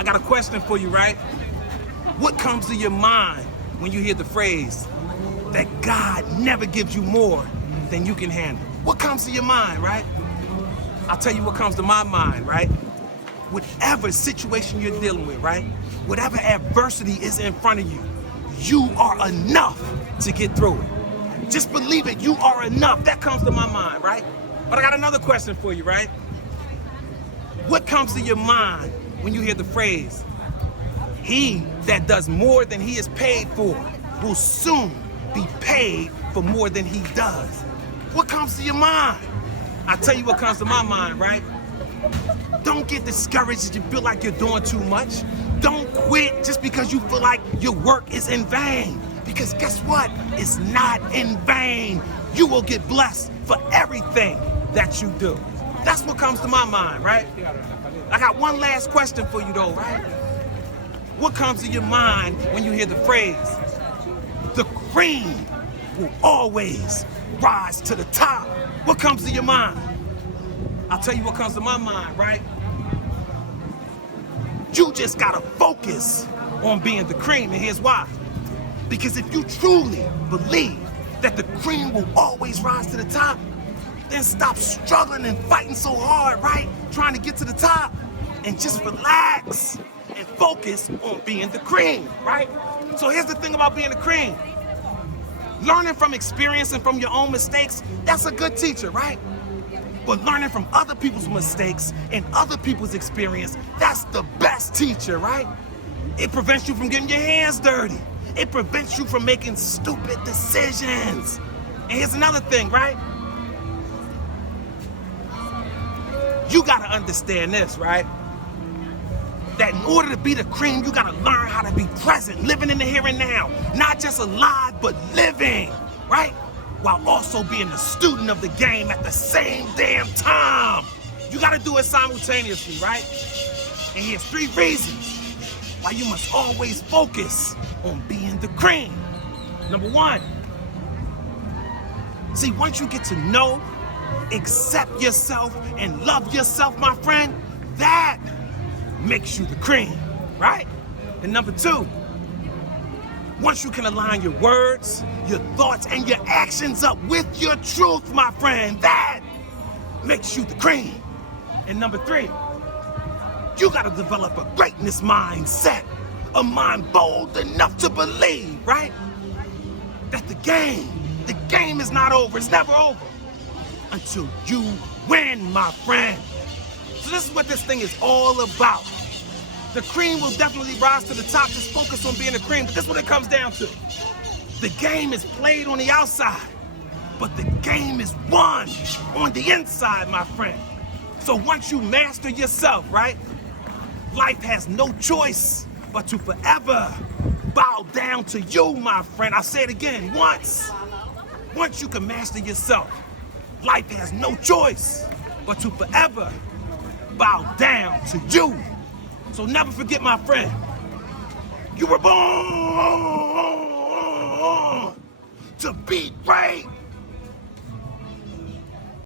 I got a question for you, right? What comes to your mind when you hear the phrase that God never gives you more than you can handle? What comes to your mind, right? I'll tell you what comes to my mind, right? Whatever situation you're dealing with, right? Whatever adversity is in front of you, you are enough to get through it. Just believe it, you are enough. That comes to my mind, right? But I got another question for you, right? What comes to your mind when you hear the phrase, he that does more than he is paid for will soon be paid for more than he does? What comes to your mind? I'll tell you what comes to my mind, right? Don't get discouraged if you feel like you're doing too much. Don't quit just because you feel like your work is in vain. Because guess what? It's not in vain. You will get blessed for everything that you do. That's what comes to my mind, right? I got one last question for you though, right? What comes to your mind when you hear the phrase, the cream will always rise to the top? What comes to your mind? I'll tell you what comes to my mind, right? You just gotta focus on being the cream, and here's why. Because if you truly believe that the cream will always rise to the top, then stop struggling and fighting so hard, right? Trying to get to the top, and just relax and focus on being the cream, right? So here's the thing about being the cream. Learning from experience and from your own mistakes, that's a good teacher, right? But learning from other people's mistakes and other people's experience, that's the best teacher, right? It prevents you from getting your hands dirty. It prevents you from making stupid decisions. And here's another thing, right? You gotta understand this, right? That in order to be the cream, you gotta learn how to be present, living in the here and now. Not just alive, but living, right? While also being a student of the game at the same damn time. You gotta do it simultaneously, right? And here's 3 reasons why you must always focus on being the cream. Number 1, see, once you get to know, accept yourself, and love yourself, my friend, that makes you the cream, right? And number 2, once you can align your words, your thoughts, and your actions up with your truth, my friend, that makes you the cream. And number 3, you gotta develop a greatness mindset, a mind bold enough to believe, right? That the game is not over, it's never over until you win, my friend. So this is what this thing is all about. The cream will definitely rise to the top. Just focus on being a cream. But this is what it comes down to. The game is played on the outside, but the game is won on the inside, my friend. So once you master yourself, right? Life has no choice but to forever bow down to you, my friend. I'll say it again, once you can master yourself, life has no choice but to forever bow down to you. So never forget, my friend, you were born to be great.